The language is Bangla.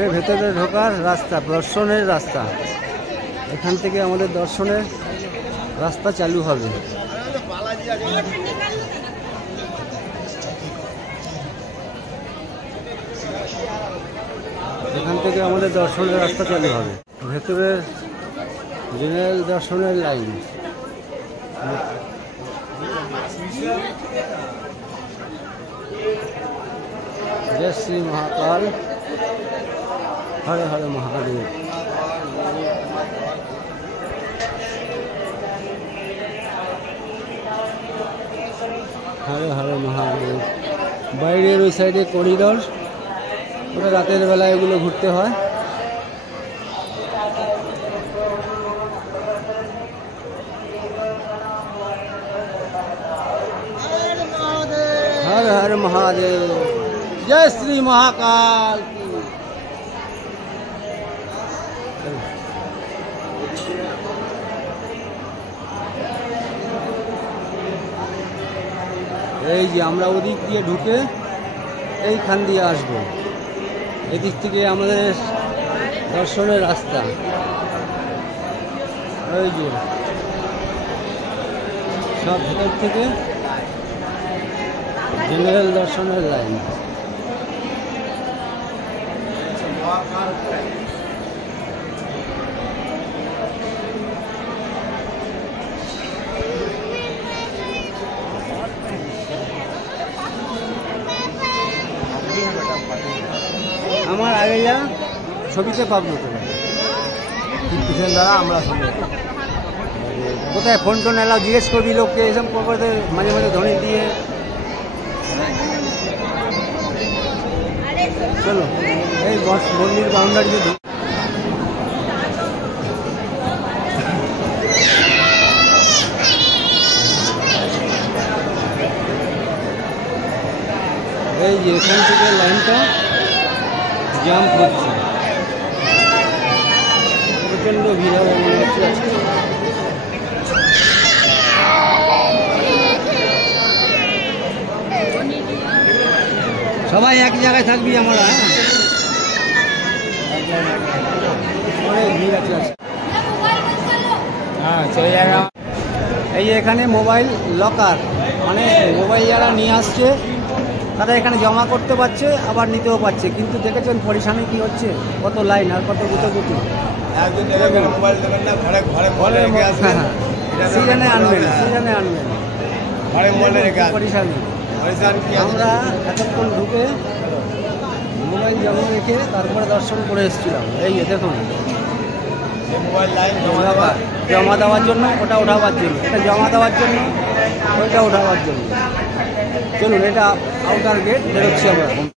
এর ভেতরে ঢোকার রাস্তা, দর্শনের রাস্তা। এখান থেকে আমাদের দর্শনের রাস্তা চালু হবে। এখান থেকে আমাদের দর্শনের রাস্তা চালু হবে। ভেতরে জেনারেল দর্শনের লাইন। जय श्री महाकाल, हर हर महादेव। हर हर महादेव। বাইরের ওই সাইডে করিডোর, ওটা রাতের বেলা এগুলো ঘুরতে হয়। हर हर महादेव, जय श्री महाकाल की। এই যে আমরা ওদিক দিয়ে ঢুকে এইখান দিয়ে আসবো। এদিক থেকে আমাদের দর্শনের রাস্তা। ওই যে সব ভেতর থেকে জেনারেল দর্শনের লাইন। আমার আগে যা ছবিতে পাবো তো পিছন দ্বারা আমরা সবাই কোথায় ফোন টোন এলাও জিজ্ঞেস করবি লোককে, এসব করতে মাঝে মাঝে ধ্বনি দিয়ে। চলো এই মন্দির বাউন্ডারি যে এই যে এখান থেকে লাইনটা জাম্প হচ্ছে, প্রচণ্ড ভিড় হবে মনে হচ্ছে আজকে। সবাই এক জায়গায় থাকবি আমরা, অনেক ভিড় আছে আজকে। হ্যাঁ চলে যাবে। এই যে এখানে মোবাইল লকার, মানে মোবাইল যারা নিয়ে আসছে তারা এখানে জমা করতে পারছে, আবার নিতেও পারছে। কিন্তু দেখেছেন পরিশানি কি হচ্ছে, কত লাইন আর কত গুটোগুটি। সিজনে আনবেন, সিজনে আনবেন, পরিশানি। আমরা এতক্ষণ ঢুকে মোবাইল জমা রেখে তারপরে দর্শন করে এসেছিলাম। এই যে দেখুন জমা দেওয়ার জন্য, ওটা ওঠাবার জন্য, এটা জমা দেওয়ার জন্য, ওইটা ওঠাবার জন্য। চলুন, এটা আউটার গেট বেরোচ্ছি আমরা।